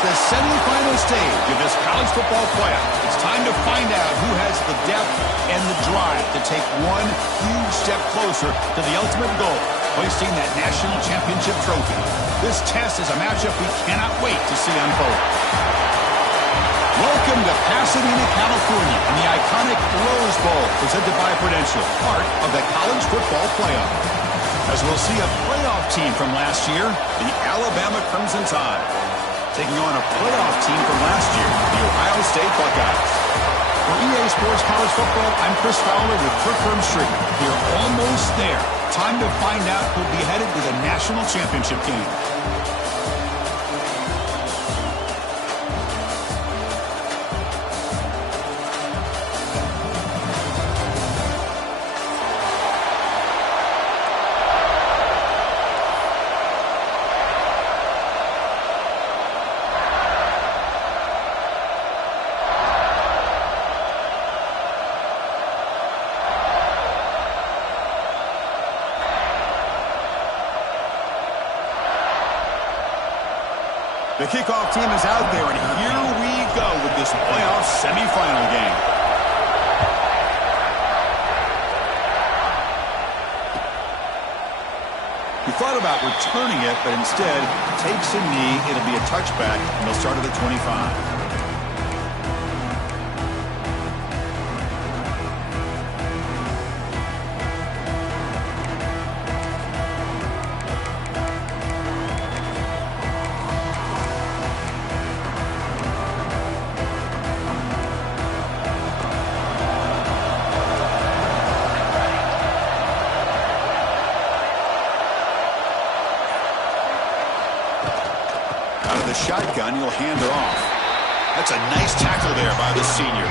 the semifinal stage of this college football playoff. It's time to find out who has the depth and the drive to take one huge step closer to the ultimate goal, hoisting that national championship trophy. This test is a matchup we cannot wait to see unfold. Welcome to Pasadena, California, and the iconic Rose Bowl, presented by Prudential, part of the college football playoff. As we'll see a playoff team from last year, the Alabama Crimson Tide, taking on a playoff team from last year, the Ohio State Buckeyes. For EA Sports College Football, I'm Chris Fowler with Kirk Hermstreet. We're almost there. Time to find out who'll be headed to the national championship game. The kickoff team is out there, and here we go with this playoff semifinal game. He thought about returning it, but instead takes a knee. It'll be a touchback, and they'll start at the 25. Shotgun, he'll hand it off. That's a nice tackle there by the senior.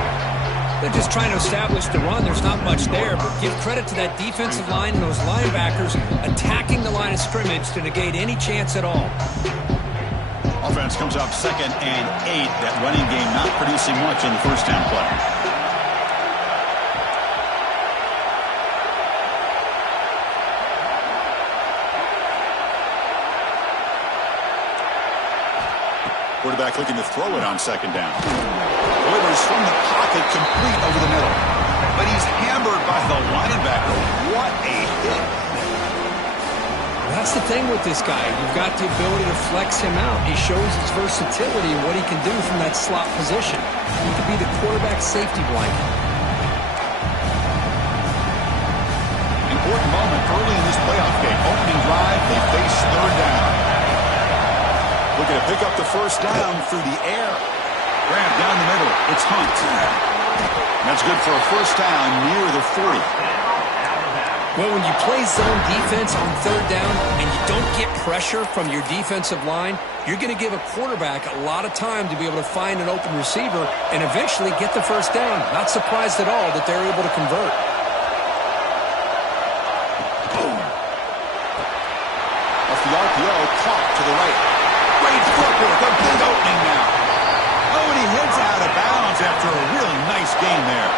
They're just trying to establish the run. There's not much there, but give credit to that defensive line and those linebackers attacking the line of scrimmage to negate any chance at all. Offense comes up 2nd and 8. That running game not producing much on the first down play. Quarterback looking to throw it on 2nd down. Delivers from the pocket, complete over the middle. But he's hammered by the linebacker. What a hit. That's the thing with this guy. You've got the ability to flex him out. He shows his versatility and what he can do from that slot position. He could be the quarterback safety blanket. Important moment early in this playoff game. Opening drive, they face 3rd down. Looking to pick up the first down through the air. Grab down the middle. It's Hunt. That's good for a first down near the 40. Well, when you play zone defense on 3rd down and you don't get pressure from your defensive line, you're going to give a quarterback a lot of time to be able to find an open receiver and eventually get the first down. Not surprised at all that they're able to convert. Off the RPO, caught to the right. Great footwork, a big opening now. Oh, and he heads out of bounds after a really nice game there.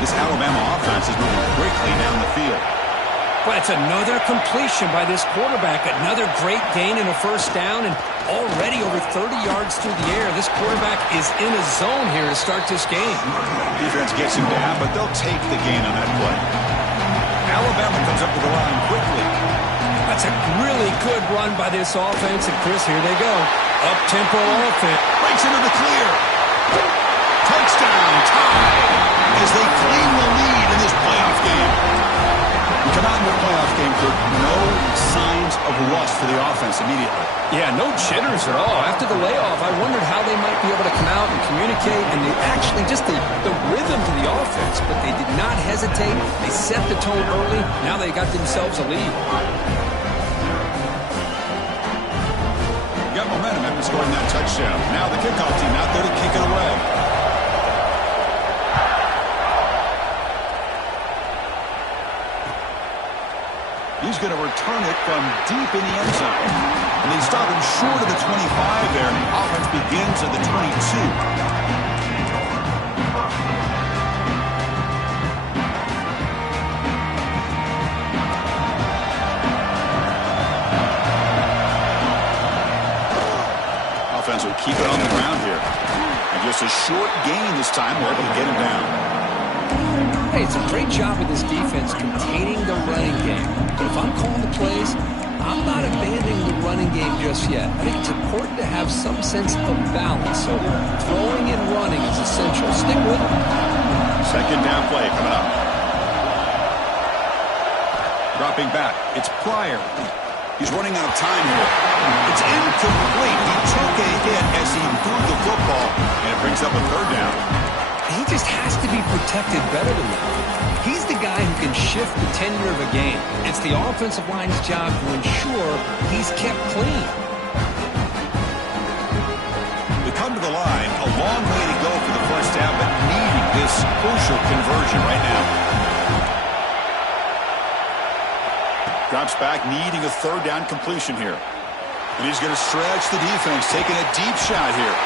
This Alabama offense is moving quickly down the field. But it's another completion by this quarterback. Another great gain in a first down, and already over 30 yards through the air. This quarterback is in a zone here to start this game. Defense gets him down, but they'll take the gain on that play. Alabama comes up to the line quickly. That's a really good run by this offense. And, Chris, here they go. Up-tempo offense. Breaks into the clear. Touchdown, tie, as they claim the lead in this playoff game. We come out in the playoff game, Kirk. No signs of rust for the offense immediately. Yeah, no jitters at all. After the layoff, I wondered how they might be able to come out and communicate, and they actually just the rhythm to the offense, but they did not hesitate. They set the tone early. Now they got themselves a lead. Got momentum after scoring that touchdown. Now the kickoff team out there to kick it away. He's going to return it from deep in the end zone. And they stop him short of the 25 there, and the offense begins at the 22. Will keep it Just a short gain this time. We're able to get him down. Hey, it's a great job of this defense containing the running game. But if I'm calling the plays, I'm not abandoning the running game just yet. I think it's important to have some sense of balance. So throwing and running is essential. Stick with it. Second down play coming up. Dropping back. It's Pryor. He's running out of time here. It's incomplete. He took a hit as he threw the football, and it brings up a third down. He just has to be protected better than that. He's the guy who can shift the tenure of a game. It's the offensive line's job to ensure he's kept clean. We come to the line, a long way to go for the first down, but needing this crucial conversion right now. Drops back, needing a third down completion here. And he's going to stretch the defense, taking a deep shot here.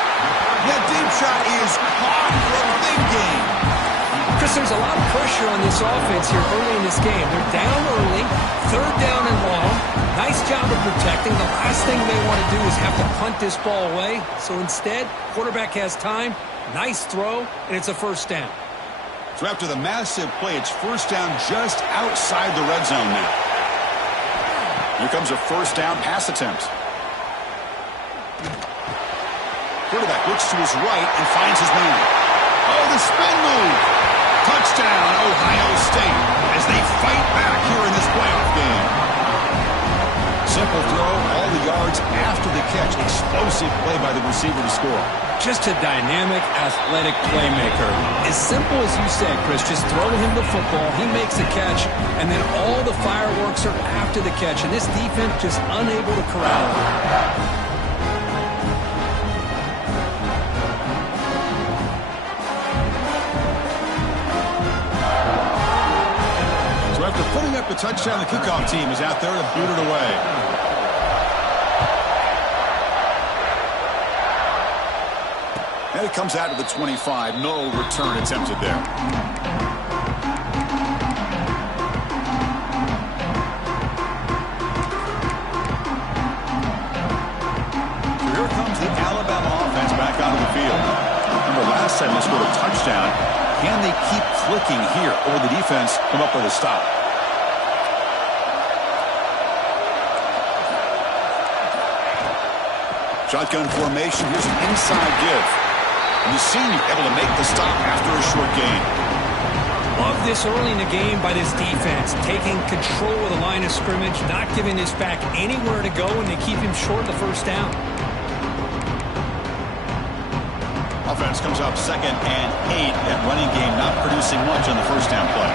That deep shot is caught for a big game. Chris, there's a lot of pressure on this offense here early in this game. They're down early, third down and long. Nice job of protecting. The last thing they want to do is have to punt this ball away. So instead, quarterback has time, nice throw, and it's a first down. So after the massive play, it's first down just outside the red zone now. Here comes a first down pass attempt. Quarterback looks to his right and finds his man. Oh, the spin move. Touchdown, Ohio State, as they fight back here in this playoff game. Simple throw, all the yards after the catch. Explosive play by the receiver to score. Just a dynamic, athletic playmaker. As simple as you said, Chris, just throw him the football, he makes a catch, and then all the fireworks are after the catch, and this defense just unable to corral him. After putting up a touchdown, the kickoff team is out there to boot it away. And it comes out to the 25. No return attempted there. So here comes the Alabama offense back onto the field. Remember last time they scored a touchdown. Can they keep clicking here, or the defense come up with a stop? Shotgun formation. Here's an inside give. And the senior able to make the stop after a short gain. Love this early in the game by this defense. Taking control of the line of scrimmage, not giving this back anywhere to go, and they keep him short of the first down. Offense comes up 2nd and 8. That running game not producing much on the first down play.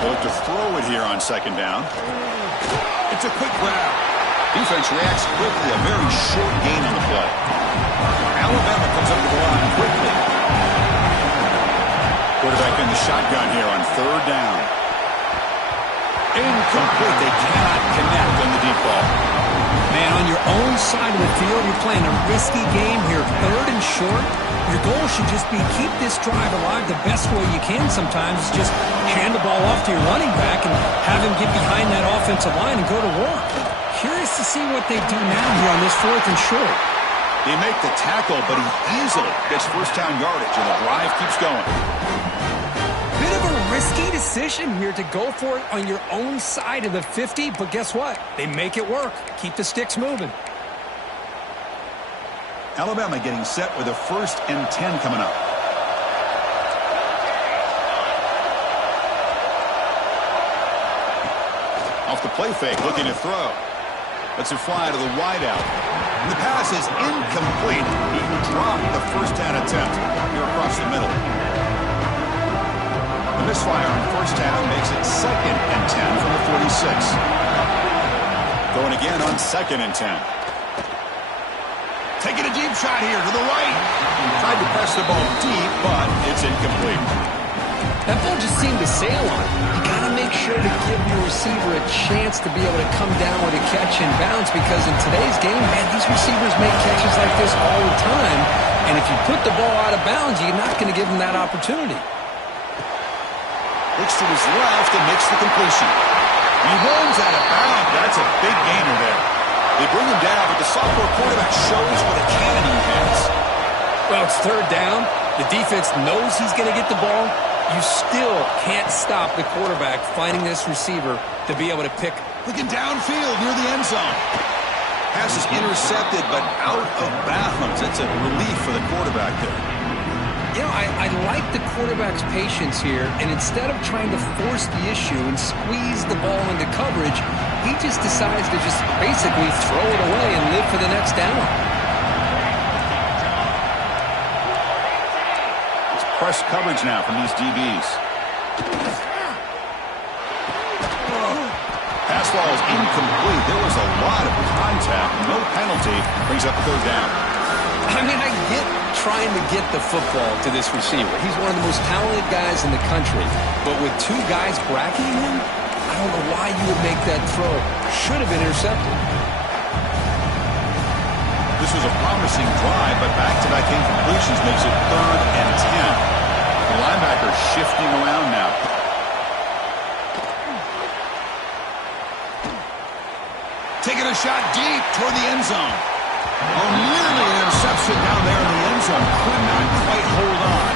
They'll look to throw it here on 2nd down. It's a quick grab. Defense reacts quickly, a very short gain on the play. Alabama comes up to the line quickly. Quarterback in the shotgun here on 3rd down. Incomplete. They cannot connect on the deep ball. Man, on your own side of the field, you're playing a risky game here. 3rd and short. Your goal should just be keep this drive alive the best way you can sometimes. Is just hand the ball off to your running back and have him get behind that offensive line and go to work. Curious to see what they do now here on this 4th and short. They make the tackle, but he easily gets first down yardage, and the drive keeps going. Bit of a risky decision here to go for it on your own side of the 50, but guess what? They make it work. Keep the sticks moving. Alabama getting set with a 1st and 10 coming up. Off the play fake, looking to throw. Lets it fly to the wideout. And the pass is incomplete. He dropped the first down attempt here across the middle. The misfire on 1st down makes it 2nd and 10 from the 46. Going again on 2nd and 10. Taking a deep shot here to the right. Tried to press the ball deep, but it's incomplete. That ball just seemed to sail on. You got to make sure to give your receiver a chance to be able to come down with a catch and bounce, because in today's game, man, these receivers make catches like this all the time. And if you put the ball out of bounds, you're not going to give them that opportunity. Looks to his left and makes the completion. He runs out of bounds. That's a big gainer there. They bring him down, but the sophomore quarterback shows what a cannon he has. Well, it's third down. The defense knows he's going to get the ball. You still can't stop the quarterback finding this receiver to be able to pick. Looking downfield near the end zone. Pass is intercepted, but out of bounds. That's a relief for the quarterback there. You know, I like the quarterback's patience here, and instead of trying to force the issue and squeeze the ball into coverage, he just decides to just basically throw it away and live for the next down. It's press coverage now from these DBs. Pass ball is incomplete. There was a lot of contact. No penalty. Brings up third down. I mean, I get trying to get the football to this receiver. He's one of the most talented guys in the country. But with two guys bracketing him, I don't know why you would make that throw. Should have been intercepted. This was a promising drive, but back-to-back incompletions makes it 3rd and 10. The linebacker shifting around now. Taking a shot deep toward the end zone. Oh, nearly an interception down there in the end zone. Could not quite hold on.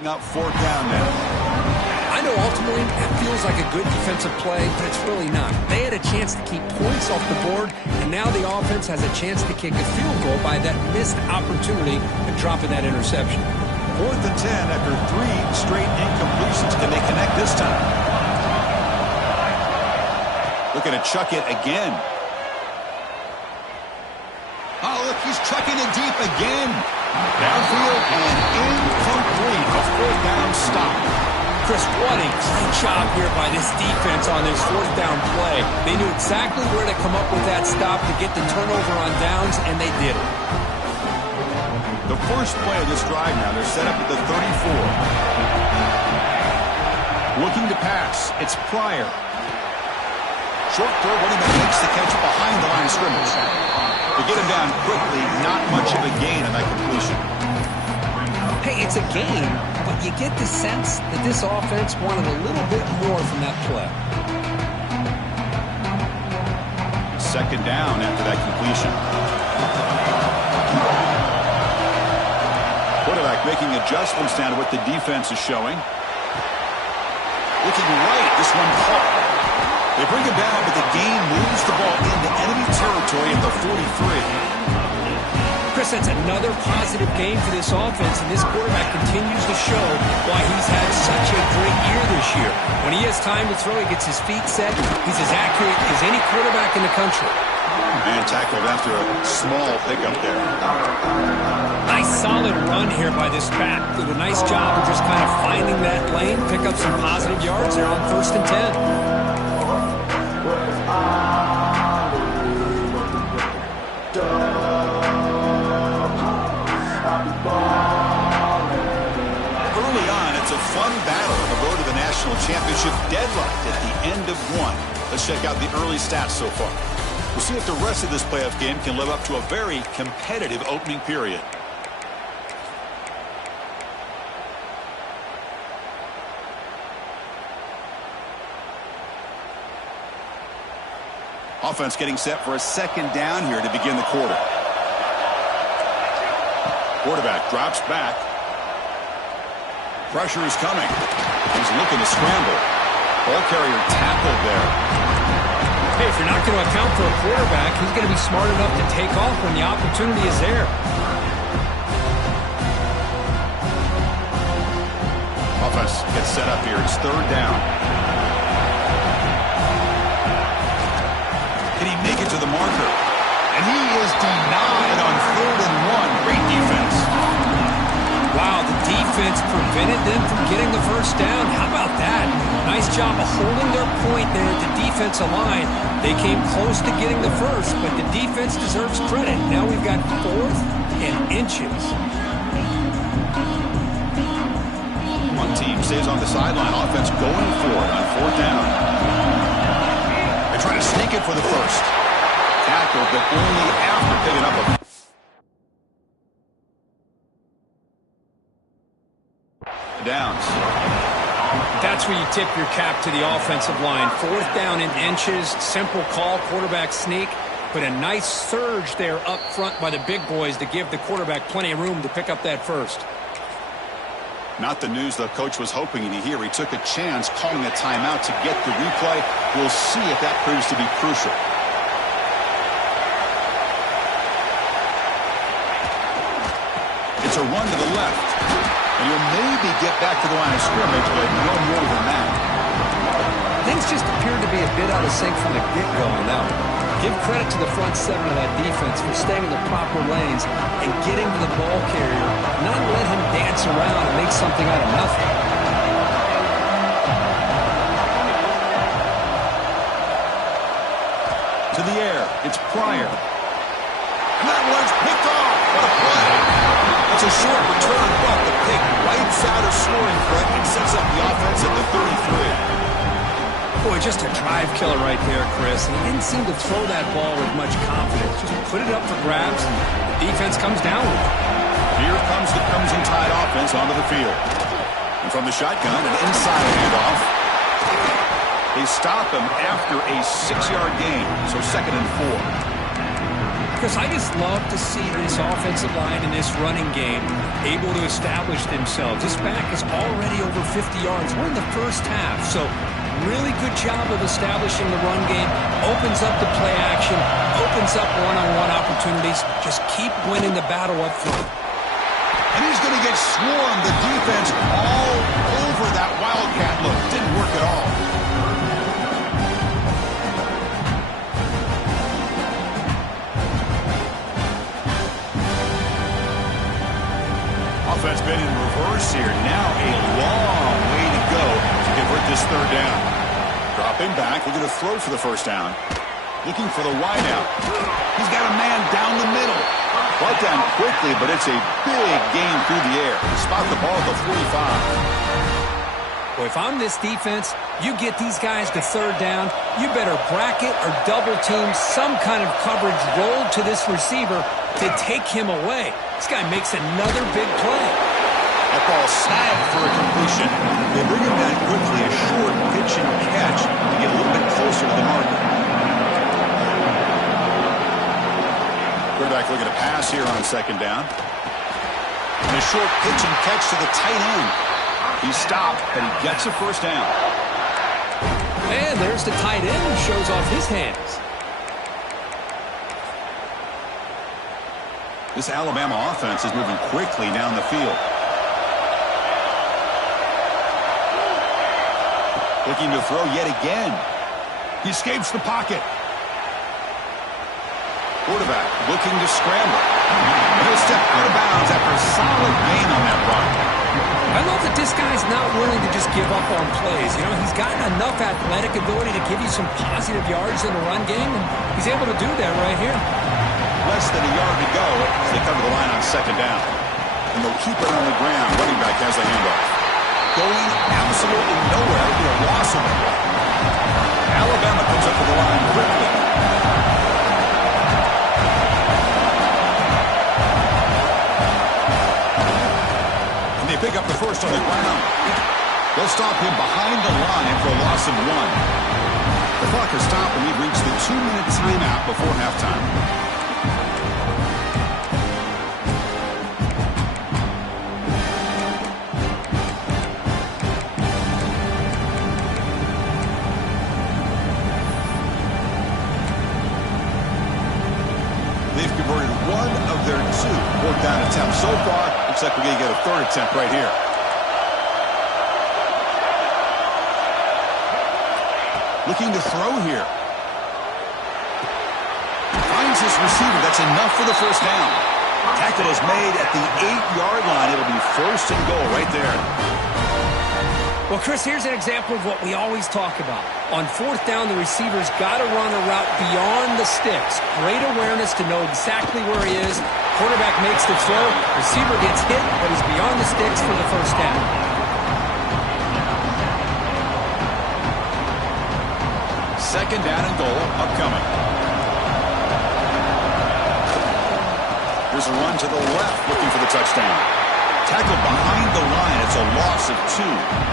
Up 4th down now. I know ultimately that feels like a good defensive play, but it's really not. They had a chance to keep points off the board, and now the offense has a chance to kick a field goal by that missed opportunity and dropping that interception. 4th and 10 after 3 straight incompletions. Can they connect this time? Looking to chuck it again. Oh, look, he's chucking it deep again. Downfield and incomplete. A 4th down stop. Chris, what a great job here by this defense on this 4th down play. They knew exactly where to come up with that stop to get the turnover on downs, and they did it. The first play of this drive now, they're set up at the 34. Looking to pass. It's Pryor. Short throw, running back makes the catch behind the line of scrimmage. To get him down quickly, not much of a gain on that completion. Hey, it's a gain, but you get the sense that this offense wanted a little bit more from that play. 2nd down after that completion. Quarterback making adjustments down to what the defense is showing. Looking right, this one caught. They bring him down, but the gain moves the ball into enemy territory at the 43. Chris, that's another positive game for this offense, and this quarterback continues to show why he's had such a great year this year. When he has time to throw, he gets his feet set. He's as accurate as any quarterback in the country. And tackled after a small pickup there. Nice solid run here by this back. Did a nice job of just kind of finding that lane, pick up some positive yards there on 1st and 10. Early on, it's a fun battle on the road to the national championship, deadlocked at the end of 1. Let's check out the early stats so far. We'll see if the rest of this playoff game can live up to a very competitive opening period. Offense getting set for a 2nd down here to begin the quarter. Quarterback drops back. Pressure is coming. He's looking to scramble. Ball carrier tackled there. Hey, if you're not going to account for a quarterback, he's going to be smart enough to take off when the opportunity is there. Offense gets set up here. It's third down. Can he make it to the marker? And he is denied on 3rd and 1. Great defense. Wow, the defense prevented them from getting the first down. How about that? Nice job of holding their point there at the defensive line. They came close to getting the first, but the defense deserves credit. Now we've got 4th and inches. One team stays on the sideline. Offense going for it on 4th down. They try to sneak it for the first. Tackle, but only after picking up a downs. That's where you tip your cap to the offensive line. 4th down in inches, simple call, quarterback sneak, but a nice surge there up front by the big boys to give the quarterback plenty of room to pick up that first. Not the news the coach was hoping to hear. He took a chance calling a timeout to get the replay. We'll see if that proves to be crucial. It's a run to the left. And he'll maybe get back to the line of scrimmage, but no more than that. Things just appeared to be a bit out of sync from the get-go on that one. Give credit to the front 7 of that defense for staying in the proper lanes and getting to the ball carrier, not let him dance around and make something out of nothing. To the air, it's Pryor. And that one's picked off. What a play. It's a short return, but the pick wipes out a scoring threat and sets up the offense at the 33. Boy, just a drive killer right there, Chris. And he didn't seem to throw that ball with much confidence. Just put it up for grabs, and the defense comes down with it. Here comes the Crimson Tide offense onto the field. And from the shotgun, an inside handoff. They stop him after a 6-yard gain, so 2nd and 4. Chris, I just love to see this offensive line in this running game able to establish themselves. This back is already over 50 yards. We're in the first half, so really good job of establishing the run game. Opens up the play action, opens up one-on-one opportunities. Just keep winning the battle up front. And he's going to get swarmed. The defense all over that Wildcat look. Didn't work at all. Offense been in reverse here. Now a long way to go to convert this 3rd down. Dropping back. They're going to throw for the first down. Looking for the wideout. He's got a man down the middle. Brought down quickly, but it's a big gain through the air. Spot the ball at the 45. Well, if I'm this defense, you get these guys to 3rd down, you better bracket or double team some kind of coverage rolled to this receiver to take him away. This guy makes another big play. That ball snagged for a completion. They bring him down quickly, a short pitch and catch to get a little bit closer to the marker. Quarterback looking to pass here on 2nd down. And a short pitch and catch to the tight end. He stopped, but he gets a first down. And there's the tight end who shows off his hands. This Alabama offense is moving quickly down the field. Looking to throw yet again. He escapes the pocket. Quarterback looking to scramble. And he'll step out of bounds after a solid gain on that run. I love that this guy's not willing to just give up on plays. You know, he's got enough athletic ability to give you some positive yards in the run game, and he's able to do that right here. Less than a yard to go as they come to the line on 2nd down. And they'll keep it on the ground. Running back has the handoff. Going absolutely nowhere. It'll be a loss of the ball. Alabama comes up to the line quickly. And they pick up the first on the ground. They'll stop him behind the line for a loss of 1. The clock has stopped, and we've reached the 2-minute timeout before halftime. attempt so far. Looks like we're going to get a third attempt right here. Looking to throw here. Finds his receiver. That's enough for the first down. Tackle is made at the 8-yard line. It'll be first and goal right there. Well, Chris, here's an example of what we always talk about. On fourth down, the receiver's got to run a route beyond the sticks. Great awareness to know exactly where he is. Quarterback makes the throw. Receiver gets hit, but he's beyond the sticks for the first down. Second down and goal upcoming. Here's a run to the left, looking for the touchdown. Tackled behind the line. It's a loss of 2.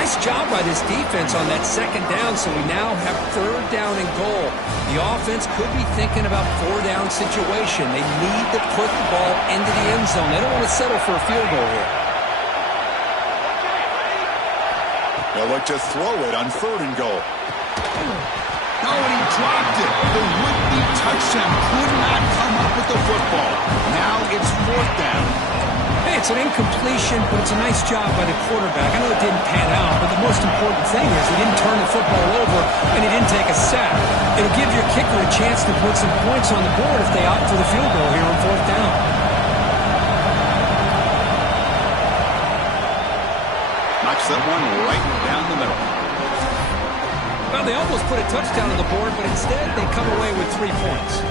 Nice job by this defense on that second down, so we now have third down and goal. The offense could be thinking about four-down situation. They need to put the ball into the end zone. They don't want to settle for a field goal here. They'll look to throw it on third and goal. No, and he dropped it. The would-be touchdown could not come up with the football. Now it's fourth down. Hey, it's an incompletion, but it's a nice job by the quarterback. I know it didn't pan out, but the most important thing is he didn't turn the football over and he didn't take a sack. It'll give your kicker a chance to put some points on the board if they opt for the field goal here on fourth down. Knocks that one right down the middle. Well, they almost put a touchdown on the board, but instead they come away with 3 points.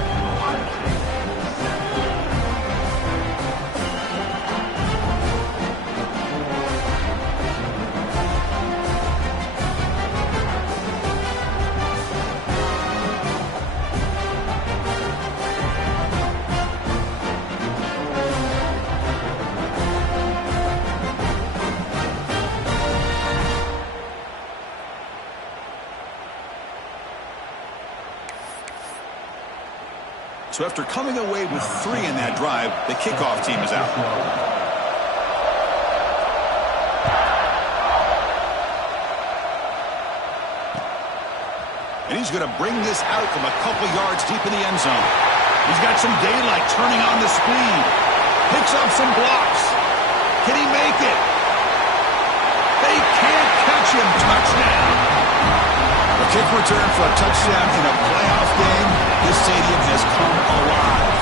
So after coming away with 3 in that drive, the kickoff team is out. And he's going to bring this out from a couple yards deep in the end zone. He's got some daylight turning on the speed. Picks up some blocks. Can he make it? They can't catch him. Touchdown. A kick return for a touchdown in a playoff game. This stadium has come alive.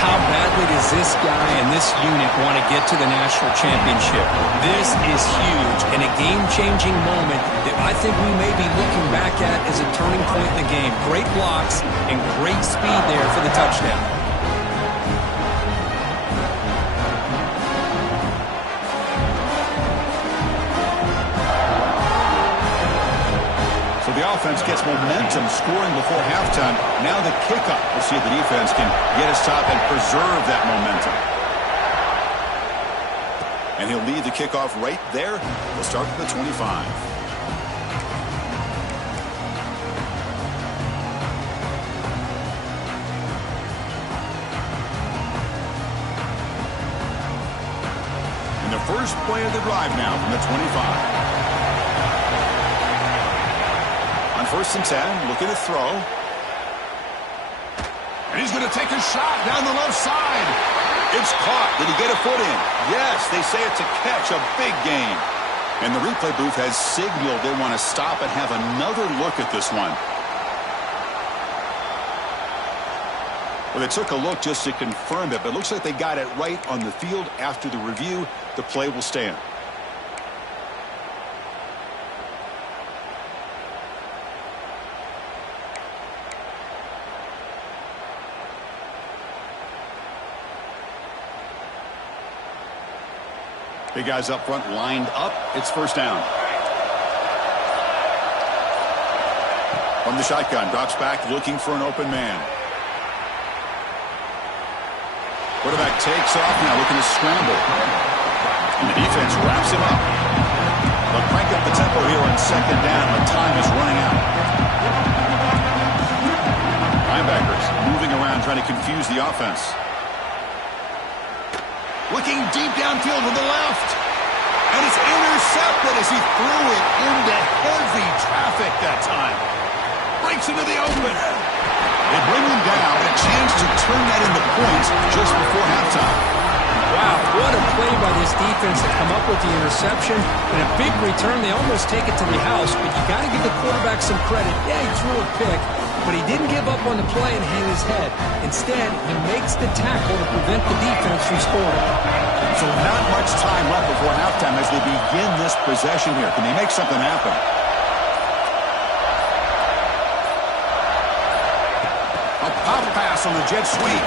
How badly does this guy and this unit want to get to the national championship? This is huge and a game-changing moment that I think we may be looking back at as a turning point in the game. Great blocks and great speed there for the touchdown. The offense gets momentum scoring before halftime. Now the kickoff. We'll see if the defense can get a stop and preserve that momentum. And he'll lead the kickoff right there. We'll start at the 25. And the first play of the drive now from the 25. First and 10, looking to throw. And he's going to take a shot down the left side. It's caught. Did he get a foot in? Yes, they say it's a catch, a big game. And the replay booth has signaled they want to stop and have another look at this one. Well, they took a look just to confirm it, but it looks like they got it right on the field. After the review, the play will stand. Big guys up front lined up. It's first down. From the shotgun, drops back looking for an open man. Quarterback takes off now looking to scramble. And the defense wraps him up. They'll crank up the tempo here on second down, but time is running out. Linebackers moving around trying to confuse the offense. Looking deep downfield to the left. And it's intercepted as he threw it into heavy traffic that time. Breaks into the open. They bring him down, a chance to turn that into points just before halftime. Wow, what a play by this defense to come up with the interception. And a big return. They almost take it to the house, but you got to give the quarterback some credit. Yeah, he threw a pick, but he didn't give up on the play and hang his head. Instead, he makes the tackle to prevent the defense from scoring. So not much time left before halftime as they begin this possession here. Can they make something happen? A pop pass on the jet sweep.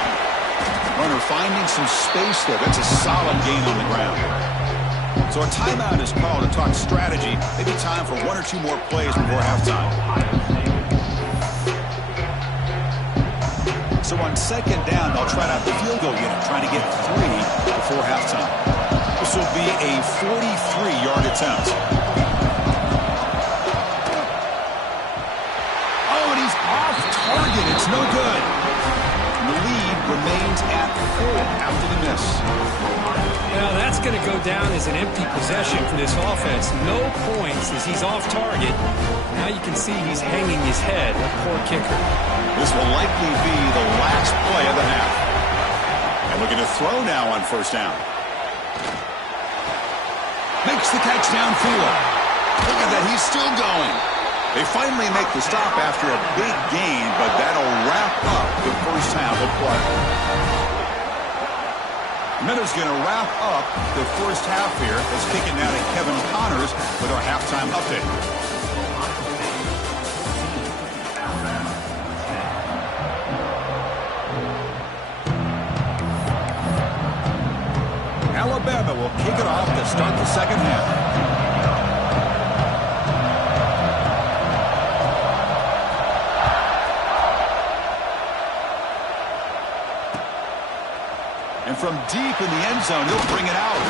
Runner finding some space there. That's a solid gain on the ground. So a timeout is called to talk strategy. Maybe time for one or two more plays before halftime. So on second down, they'll try out the field goal unit, trying to get 3 before halftime. This will be a 43-yard attempt. Oh, and he's off target. It's no good. And the lead remains at 4 after the miss. Well, that's going to go down as an empty possession for this offense. No points as he's off target. Now you can see he's hanging his head. A poor kicker. This will likely be the last play of the half. And looking to throw now on first down. Makes the catch downfield. Look at that, he's still going. They finally make the stop after a big gain, but that'll wrap up the first half of play. Miller's going to wrap up the first half here. Let's kick it now to Kevin Connors with our halftime update. Alabama will kick it off to start the second half. And from deep in the end zone, he'll bring it out.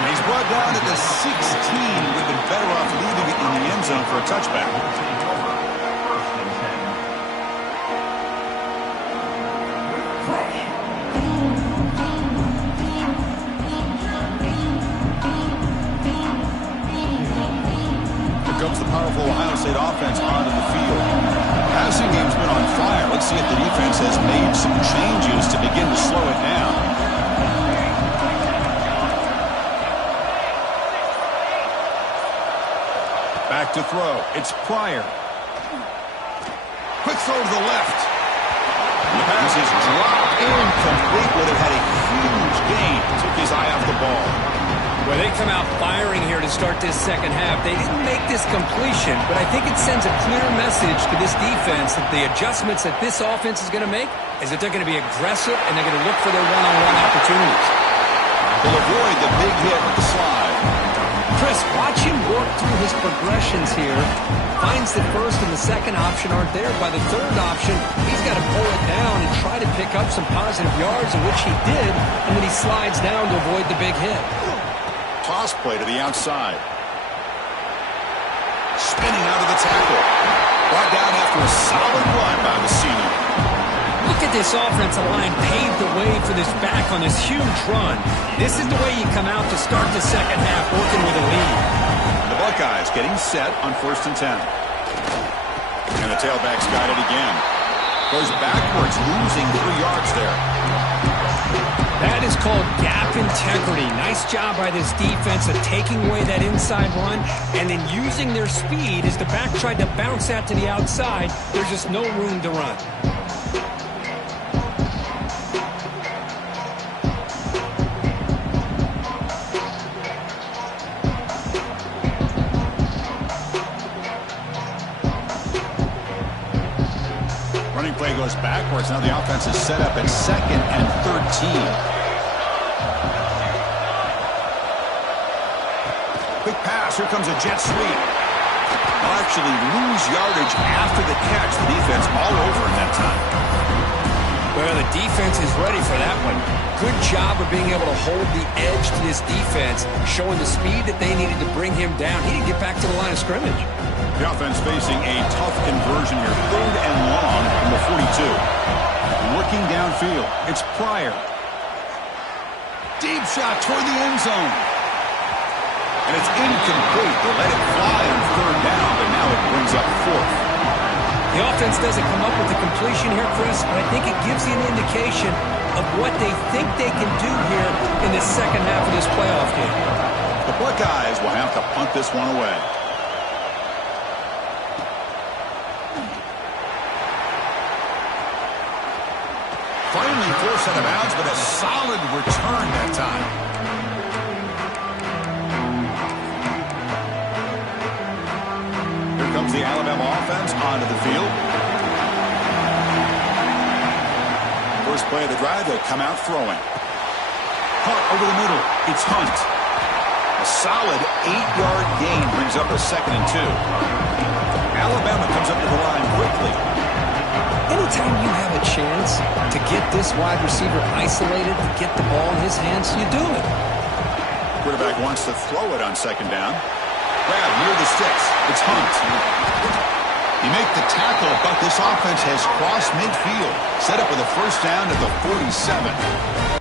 And he's brought down at the 16. Would have been better off leaving it in the end zone for a touchback. Here comes the powerful Ohio State offense onto the field. Passing game's been on fire. Let's see if the defense has made some changes to begin to slow it down. Back to throw. It's Pryor. Quick throw to the left. The pass is dropped incomplete. Would have had a huge gain. Took his eye off the ball. Well, they come out firing here to start this second half. They didn't make this completion, but I think it sends a clear message to this defense that the adjustments that this offense is going to make is that they're going to be aggressive and they're going to look for their one-on-one opportunities. They'll avoid the big hit with the slide. Chris, watch him work through his progressions here. Finds the first and the second option aren't there. By the third option, he's got to pull it down and try to pick up some positive yards, in which he did, and then he slides down to avoid the big hit. Toss play to the outside. Spinning out of the tackle. Brought down after a solid run by the senior. Look at this offensive line paved the way for this back on this huge run. This is the way you come out to start the second half, working with a lead. The Buckeyes getting set on 1st and 10. And the tailback's got it again. Goes backwards, losing 3 yards there. That is called gap integrity. Nice job by this defense of taking away that inside run and then using their speed as the back tried to bounce out to the outside. There's just no room to run. Running play goes backwards. Now the offense is set up at 2nd and 13. Quick pass. Here comes a jet sweep. They'll actually lose yardage after the catch. The defense all over in that time. Well, the defense is ready for that one. Good job of being able to hold the edge to this defense, showing the speed that they needed to bring him down. He didn't get back to the line of scrimmage. The offense facing a tough conversion here. 3rd and long from the 42. Working downfield. It's Pryor. Deep shot toward the end zone. And it's incomplete. They let it fly on 3rd down, but now it brings up 4th. The offense doesn't come up with the completion here, Chris, but I think it gives you an indication of what they think they can do here in the second half of this playoff game. The Buckeyes will have to punt this one away. Finally forced out of bounds, but a solid return that time. Here comes the Alabama offense onto the field. First play of the drive, they'll come out throwing. Caught over the middle. It's Hunt. A solid 8-yard gain brings up a 2nd and 2. Alabama comes up to the line quickly. Anytime you have a chance to get this wide receiver isolated, to get the ball in his hands, you do it. Quarterback wants to throw it on 2nd down. Grab near the sticks. It's Hunt. You make the tackle, but this offense has crossed midfield. Set up with a first down at the 47.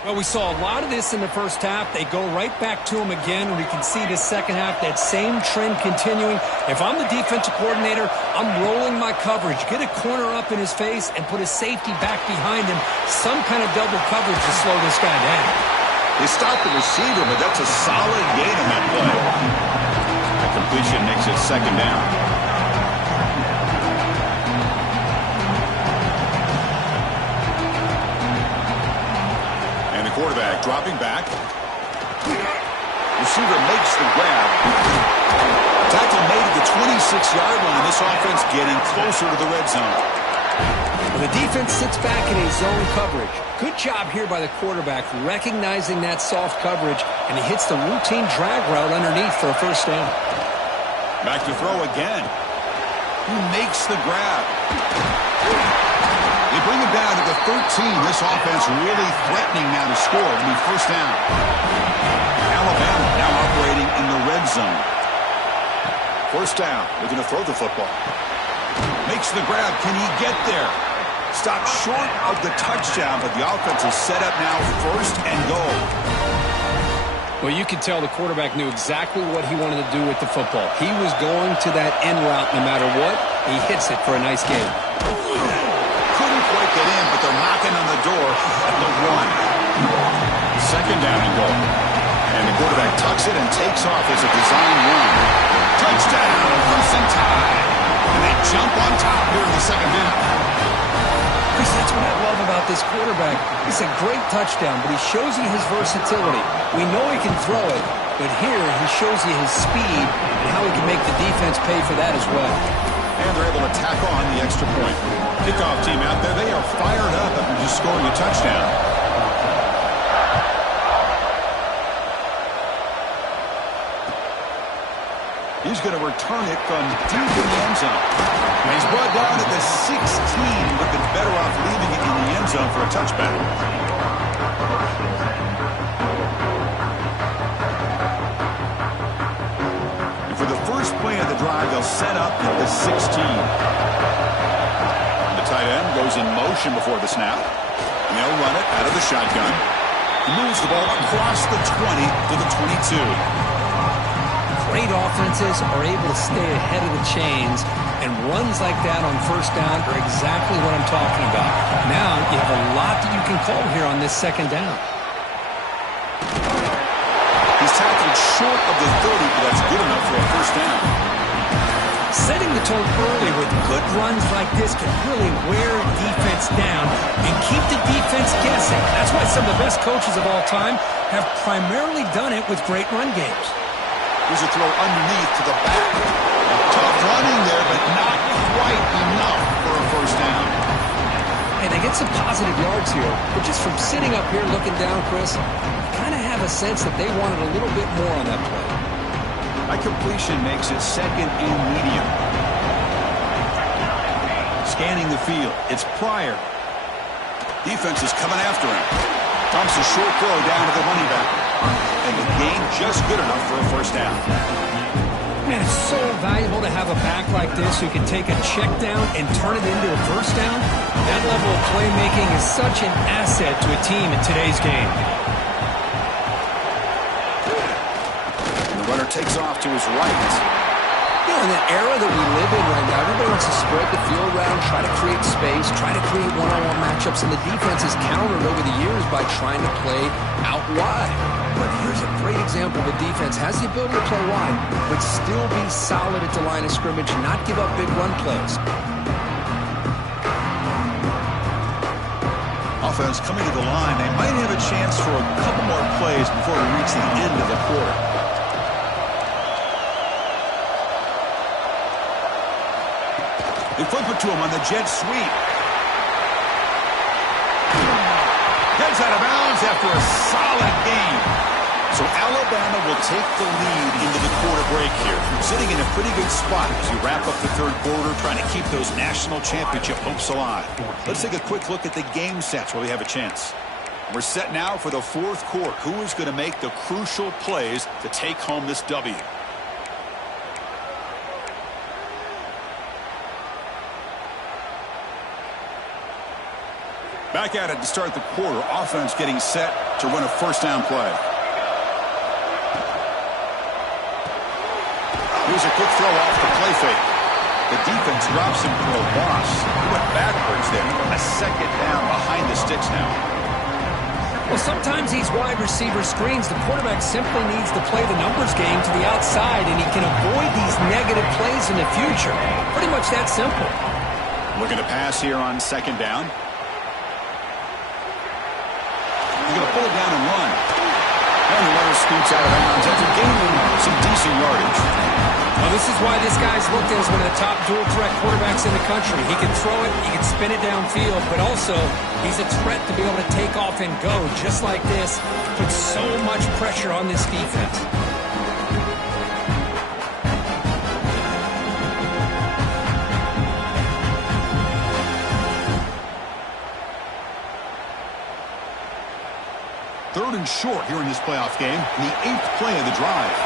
Well, we saw a lot of this in the first half. They go right back to him again, and we can see the second half, that same trend continuing. If I'm the defensive coordinator, I'm rolling my coverage. Get a corner up in his face and put a safety back behind him. Some kind of double coverage to slow this guy down. They stopped the receiver, but that's a solid gain on that play. That completion makes it 2nd down. Quarterback dropping back. Receiver makes the grab. Tackle made at the 26-yard line. This offense getting closer to the red zone. The defense sits back in a zone coverage. Good job here by the quarterback recognizing that soft coverage, and he hits the routine drag route underneath for a first down. Back to throw again. Who makes the grab? They bring him down to the 13. This offense really threatening now to score. It'll be first down. Alabama now operating in the red zone. First down. They're going to throw the football. Makes the grab. Can he get there? Stopped short of the touchdown, but the offense is set up now first and goal. Well, you could tell the quarterback knew exactly what he wanted to do with the football. He was going to that end route no matter what. He hits it for a nice game. Couldn't quite get in, but they're knocking on the door at the 1. Second down and goal. And the quarterback tucks it and takes off as a design run. Touchdown, Crimson Tide. And they jump on top here in the second half. Chris, that's what I love about this quarterback. It's a great touchdown, but he shows you his versatility. We know he can throw it, but here he shows you his speed and how he can make the defense pay for that as well. And they're able to tack on the extra point. Kickoff team out there, they are fired up after just scoring a touchdown. He's going to return it from deep in the end zone. And he's brought down at the 16. Looking better off leaving it in the end zone for a touchback. And for the first play of the drive, they'll set up at the 16. The tight end goes in motion before the snap. And they'll run it out of the shotgun. He moves the ball across the 20 to the 22. Great offenses are able to stay ahead of the chains, and runs like that on first down are exactly what I'm talking about. Now you have a lot that you can call here on this second down. He's tackled short of the 30, but that's good enough for a first down. Setting the tone early with good runs like this can really wear defense down and keep the defense guessing. That's why some of the best coaches of all time have primarily done it with great run games. Here's a throw underneath to the back. Tough running there, but not quite enough for a first down. Hey, they get some positive yards here, but just from sitting up here looking down, Chris, I kind of have a sense that they wanted a little bit more on that play. That completion makes it second and medium. Scanning the field, it's Pryor. Defense is coming after him. Dumps a short throw down to the running back. And the gain just good enough for a first down. Man, it's so valuable to have a back like this who can take a check down and turn it into a first down. That level of playmaking is such an asset to a team in today's game. And the runner takes off to his right. You know, in that era that we live in right now, everybody wants to spread the field around, try to create space, try to create one-on-one matchups, and the defense has countered over the years by trying to play out wide. But here's a great example. The defense has the ability to play wide, but still be solid at the line of scrimmage and not give up big run plays. Offense coming to the line. They might have a chance for a couple more plays before we reach the end of the quarter. They flip it to him on the jet sweep. Heads out of bounds after a solid game. So Alabama will take the lead into the quarter break here. Sitting in a pretty good spot as you wrap up the third quarter, trying to keep those national championship hopes alive. Let's take a quick look at the game sets while we have a chance. We're set now for the fourth quarter. Who is going to make the crucial plays to take home this W? Back at it to start the quarter. Offense getting set to run a first down play. Here's a quick throw off the play fake. The defense drops him for a loss. He went backwards there. A second down behind the sticks now. Well, sometimes these wide receiver screens, the quarterback simply needs to play the numbers game to the outside, and he can avoid these negative plays in the future. Pretty much that simple. Looking to pass here on second down. He's going to pull it down and run. And the runner scoots out of bounds after gaining some decent yardage. Well, this is why this guy's looked at as one of the top dual-threat quarterbacks in the country. He can throw it, he can spin it downfield, but also he's a threat to be able to take off and go just like this. Puts so much pressure on this defense. Third and short here in this playoff game, the 8th play of the drive.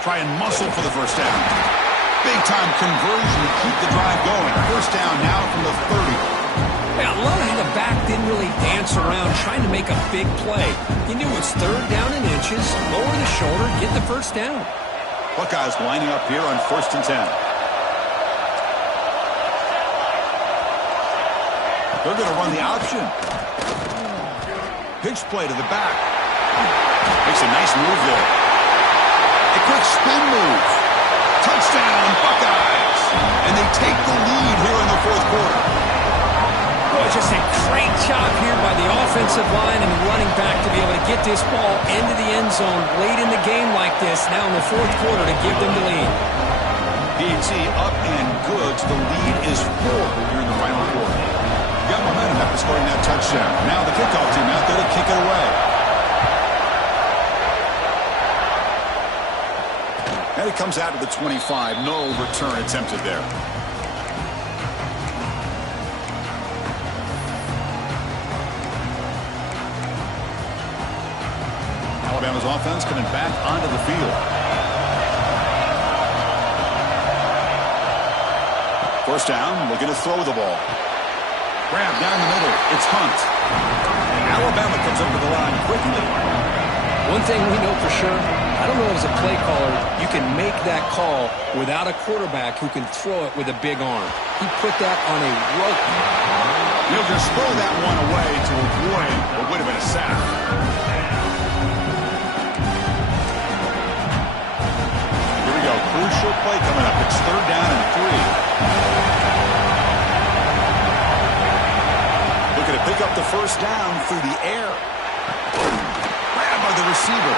Try and muscle for the first down. Big-time conversion to keep the drive going. First down now from the 30. Yeah, I love how the back didn't really dance around trying to make a big play. He knew it's third down in inches, lower the shoulder, get the first down. Buckeyes lining up here on 1st and 10. They're going to run the option. Pitch play to the back. Makes a nice move there. A quick spin move. Touchdown, Buckeyes. And they take the lead here in the fourth quarter. Boy, just a great job here by the offensive line and the running back to be able to get this ball into the end zone late in the game like this, now in the fourth quarter, to give them the lead. PAT up and good. The lead is 4 here in the final quarter. Got momentum after scoring that touchdown. Now the kickoff team out there to kick it away. And it comes out to the 25. No return attempted there. Alabama's offense coming back onto the field. First down, looking to throw the ball. Grab down the middle. It's Hunt. Alabama comes up to the line quickly. One thing we know for sure, I don't know as a play caller, you can make that call without a quarterback who can throw it with a big arm. He put that on a rope. He'll just throw that one away to avoid what would have been a sack. Here we go. Crucial play coming up. It's third down and 3. Looking to pick up the first down through the air. Grabbed by the receiver.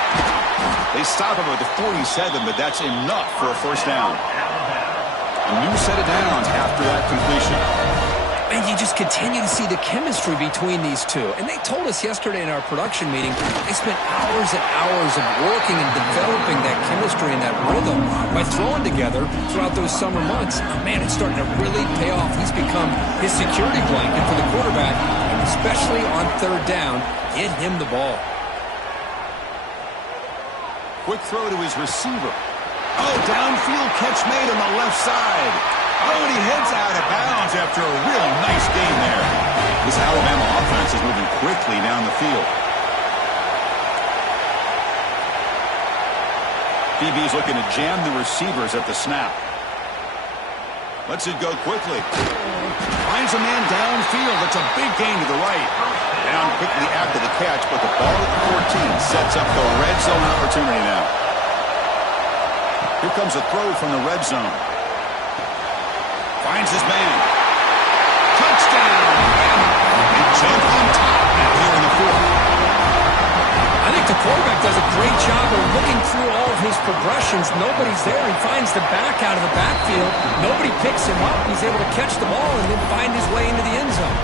They stop him at the 47, but that's enough for a first down. A new set of downs after that completion. And you you just continue to see the chemistry between these two. And they told us yesterday in our production meeting, they spent hours and hours of working and developing that chemistry and that rhythm by throwing together throughout those summer months. Oh, man, it's starting to really pay off. He's become his security blanket for the quarterback, and especially on third down, get him the ball. Quick throw to his receiver. Oh, downfield catch made on the left side. Oh, and he heads out of bounds after a real nice gain there. This Alabama offense is moving quickly down the field. DB's looking to jam the receivers at the snap. Lets it go quickly. Finds a man downfield. It's a big gain to the right. Down quickly after the catch, but the ball at the 14 sets up the red zone opportunity now. Here comes a throw from the red zone. Finds his man. Touchdown! And jump on top here in the fourth. I think the quarterback does a great job of looking through all of his progressions. Nobody's there. He finds the back out of the backfield. Nobody picks him up. He's able to catch the ball and then find his way into the end zone.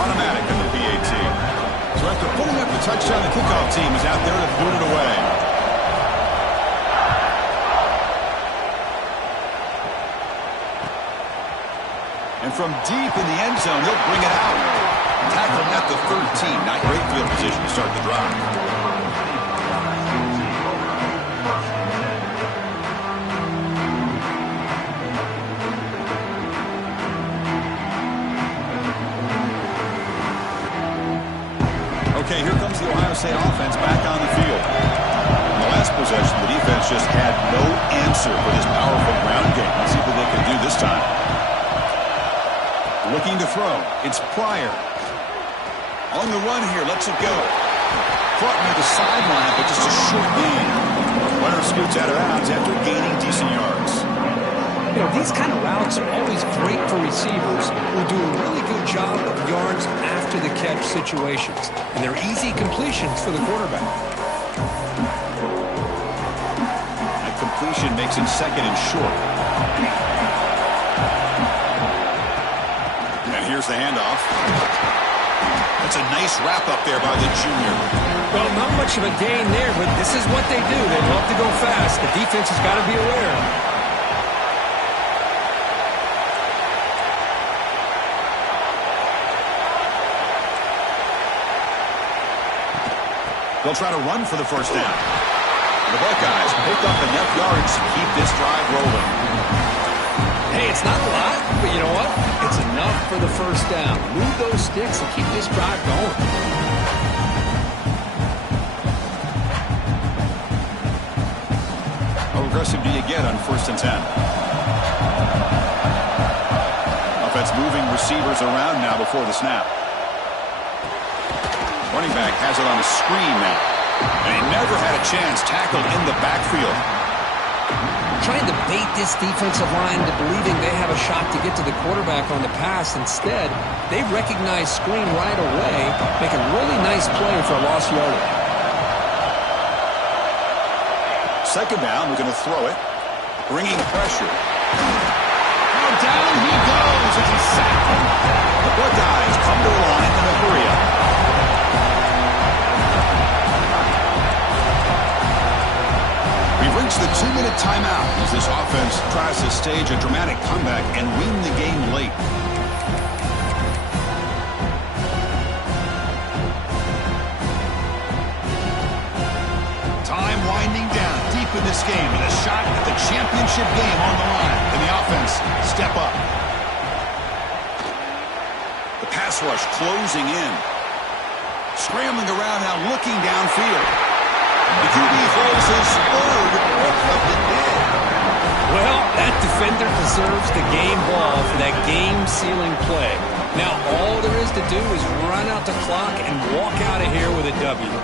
Automatic in the PAT. So after putting up the touchdown, the kickoff team is out there to boot it away. And from deep in the end zone, he'll bring it out. Tackle at the 13. Not great field position to start the drive. Okay, here comes the Ohio State offense back on the field. In the last possession, the defense just had no answer for this powerful ground game. Let's see what they can do this time. Looking to throw. It's Pryor. On the run here, lets it go. Caught near the sideline, but just a short gain. Runner scoots out of bounds after gaining decent yards. You know, these kind of routes are always great for receivers who do a really good job of yards after the catch situations. And they're easy completions for the quarterback. That completion makes it second and short. And here's the handoff. That's a nice wrap up there by the junior. Well, not much of a gain there, but this is what they do. They love to go fast. The defense has got to be aware. They'll try to run for the first down. The Buckeyes pick up enough yards to keep this drive rolling. Hey, it's not a lot, but you know what? It's enough for the first down. Move those sticks and keep this drive going. How aggressive do you get on 1st and 10? Offense moving receivers around now before the snap. Running back has it on a screen now. And he never had a chance tackled in the backfield. Trying to bait this defensive line into believing they have a shot to get to the quarterback on the pass. Instead, they recognize screen right away, make a really nice play for a lost yardage. Second down, we're going to throw it. Bringing pressure. Now down he goes as he's sacked. The Buckeyes come to the line in a hurry up. We've reached the 2-minute timeout as this offense tries to stage a dramatic comeback and win the game late. Time winding down deep in this game with a shot at the championship game on the line. And the offense step up. The pass rush closing in. Scrambling around now, looking downfield. The QB throws his third. Well, that defender deserves the game ball for that game-sealing play. Now, all there is to do is run out the clock and walk out of here with a W.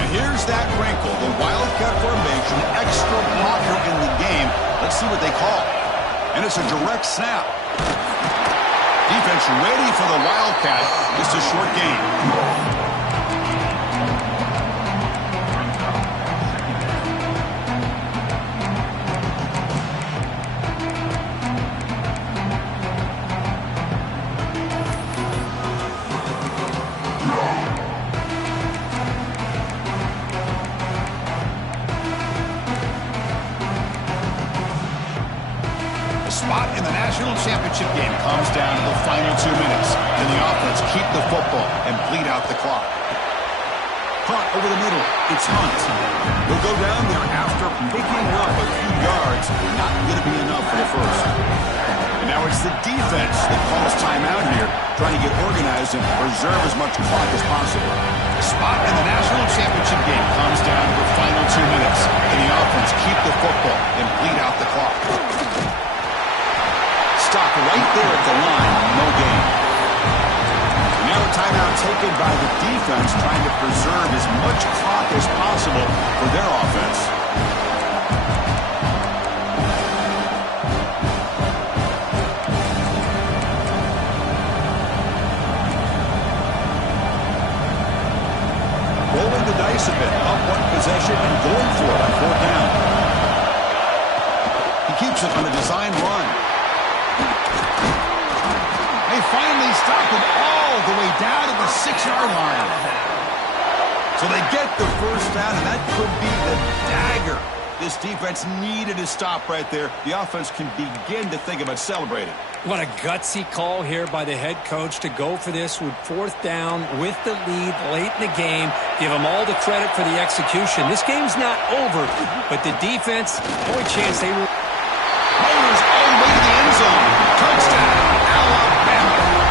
And here's that wrinkle, the Wildcat formation, extra blocker in the game. Let's see what they call. And it's a direct snap. Defense ready for the Wildcat. Just a short game. in the national championship game comes down to the final 2 minutes. Can the offense keep the football and bleed out the clock? Hunt over the middle. It's Hunt. He'll go down there after picking up a few yards. Not going to be enough for the first. And now it's the defense that calls timeout here, trying to get organized and preserve as much clock as possible. The spot in the national championship game comes down to the final 2 minutes. Can the offense keep the football and bleed out the clock? Stop right there at the line. No gain. Now a timeout taken by the defense, trying to preserve as much clock as possible for their offense. Rolling the dice a bit, up one possession and going for it on 4th down. He keeps it on a design run. They finally stop him all the way down to the 6-yard line. So they get the first down, and that could be the dagger this defense needed to stop right there. The offense can begin to think about celebrating. What a gutsy call here by the head coach to go for this with 4th down with the lead late in the game. Give them all the credit for the execution. This game's not over, but the defense, only chance they will. Motors all the way to the end zone. Touchdown, Alabama.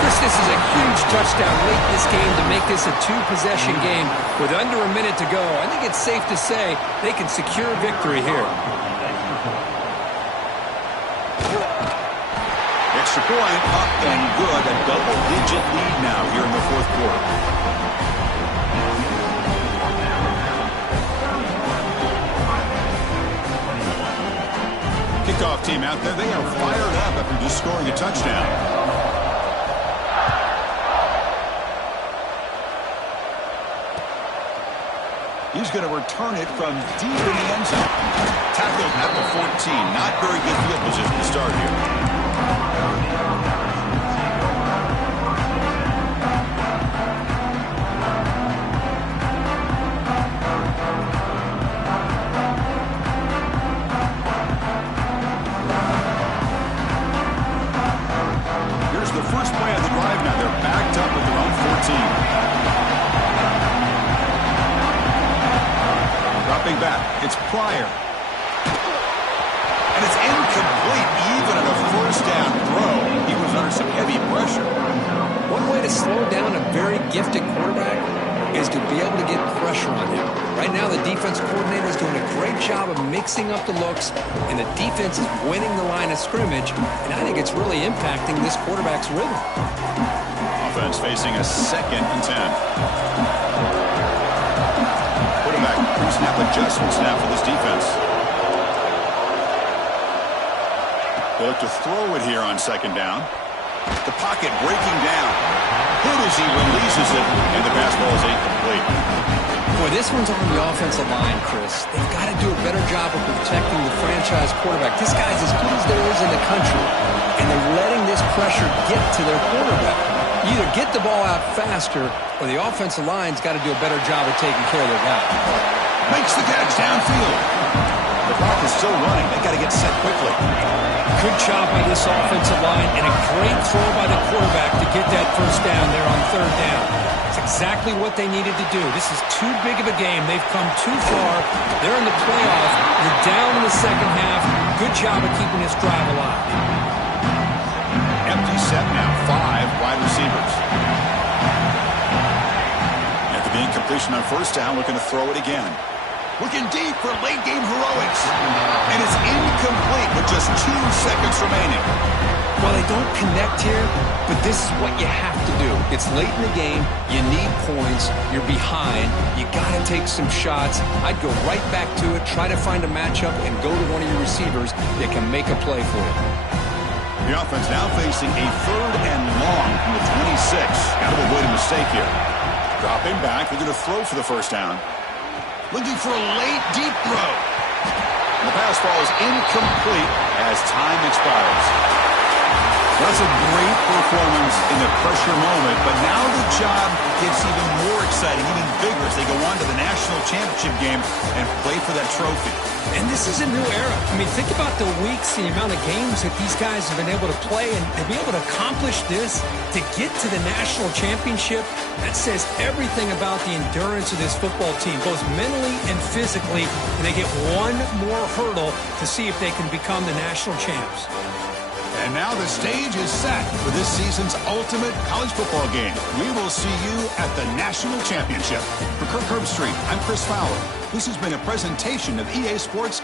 Chris, this is a huge touchdown late in this game to make this a 2-possession game with under a minute to go. I think it's safe to say they can secure victory here. Extra point, up and good. A double-digit lead now here in the 4th quarter. Kickoff team out there, they are fired up after just scoring a touchdown. He's going to return it from deep in the end zone. Tackled at the 14. Not very good field position to start here. Here's the first play of the drive now. They're backed up at their own 14. Dropping back, it's Pryor. And it's incomplete, even on a 1st down throw. He was under some heavy pressure. One way to slow down a very gifted quarterback is to be able to get pressure on him. Right now, the defense coordinator is doing a great job of mixing up the looks, and the defense is winning the line of scrimmage, and I think it's really impacting this quarterback's rhythm. Offense facing a 2nd and 10. Pre-snap adjustments now for this defense. They look to throw it here on 2nd down. The pocket breaking down. Hit as he releases it, and the pass ball is incomplete. Boy, this one's on the offensive line, Chris. They've got to do a better job of protecting the franchise quarterback. This guy's as good as there is in the country, and they're letting this pressure get to their quarterback. You either get the ball out faster, or the offensive line's got to do a better job of taking care of their guy. Makes the catch downfield. The clock is still running. They got to get set quickly. Good job by this offensive line, and a great throw by the quarterback to get that 1st down there on 3rd down. It's exactly what they needed to do. This is too big of a game. They've come too far. They're in the playoff. You're down in the 2nd half. Good job of keeping this drive alive. Empty set now. 5 wide receivers. After the incompletion on 1st down, looking to throw it again. Looking deep for late-game heroics. And it's incomplete with just 2 seconds remaining. Well, they don't connect here, but this is what you have to do. It's late in the game. You need points. You're behind. You got to take some shots. I'd go right back to it, try to find a matchup, and go to one of your receivers that can make a play for you. The offense now facing a 3rd and long from the 26. Got to avoid a mistake here. Dropping back. They're going to throw for the 1st down. Looking for a late, deep throw. And the pass ball is incomplete as time expires. That's a great performance in the pressure moment, but now the job gets even more exciting, even bigger as they go on to the national championship game and play for that trophy. And this is a new era. I mean, think about the weeks, the amount of games that these guys have been able to play, and to be able to accomplish this, to get to the national championship, that says everything about the endurance of this football team, both mentally and physically, and they get one more hurdle to see if they can become the national champs. And now the stage is set for this season's ultimate college football game. We will see you at the national championship. For Kirk Herbstreit, I'm Chris Fowler. This has been a presentation of EA Sports.